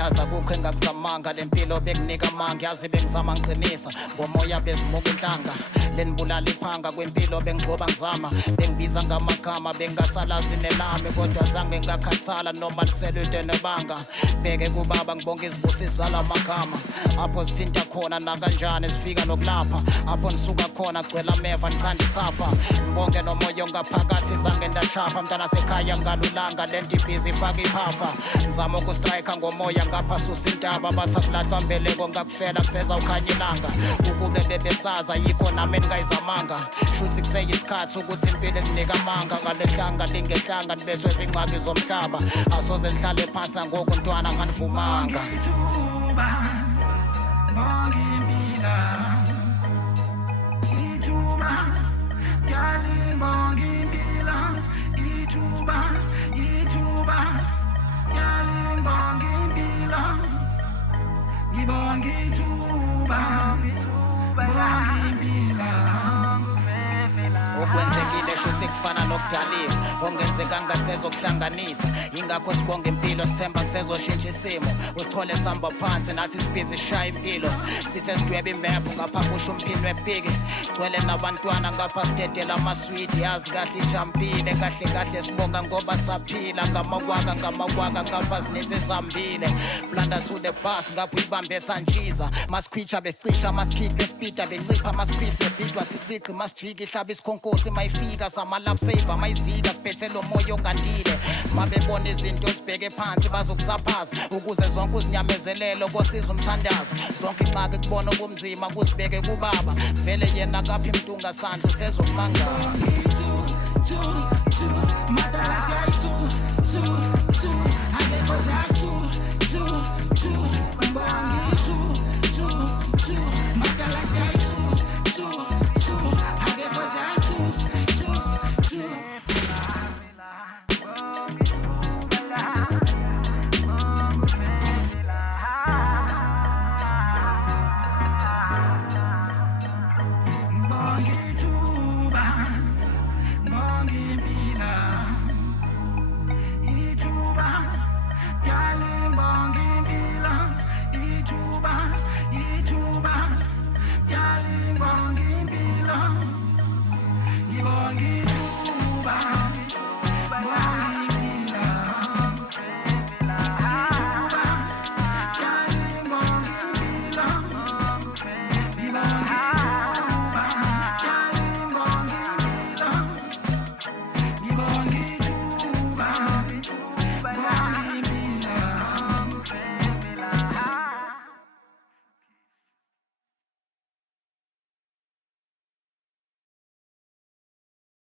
yaza kukho engakuzamanga lempilo bekunika amanga yazi bengizama ngiqinisa ngomoya bezimuka inhlanga lenibulala iphanga kwempilo bengigcoba ngizama bengibiza ngamagama bengasalazi nelami kodwa zange ngakhathala noma liselude nebanga beke kubaba ngibonga izibusisa lamagama apho sithinta khona nakanjani sifika nokulapha apho nisuka khona gcwela ameva ngicanda ithafa ngibonge nomoya ngaphakathi zange ndachafa mntana sekhaya ngalulanga lento ibhizi ifaka iphafa ngizama ukustrike ngomoya ngapha susa intaba basakulahla mbeleko ngakufela kuseza ukhanya ilanga ukube bebesaza yikho nami engayizamanga shuthi kuseyisikhathi ukuthi impilo ekunika amanga ngalehlanga lingehlanga nibeswe izingxaki zomhlaba asoze nihlale phansi ngoku ntwana nganivumanga okwenzekile shuthi kufana nokudaliwe ongenzekanga sezokuhlanganisa ingakho sibonga impilo sithemba kusezoshintsha isimo usithole sihamba phansi nasi sibhizi sishaya impilo sithe sidwebe imephu ngapha kusho umphini webhiki gcwele nabantwana ngapha sidedela amaswidi yazi kahle ijampile kahle kahle sibonga ngoba saphila ngamakwaka ngapha zininzi ezihambile blanda to the bus ngapha uyibambe sanjiza masikhwitsha besicisha masikhipha besipida bencipha masikhwipha bebhidwa sisiqi masijika ihlaba isikhonkosi mayifika sama-love saver mayizika siphethe lo moya ongandile mabebona izinto sibheke phansi bazokusaphaza ukuze zonke uzinyamezelelo kosiza umthandazo zonke inxaki kubona ubumzima kusibeke kubaba vele yena kaphi imntunga sandla usezokumangaza matalasi ayisu angekho zasu mbongi matalasi ayisu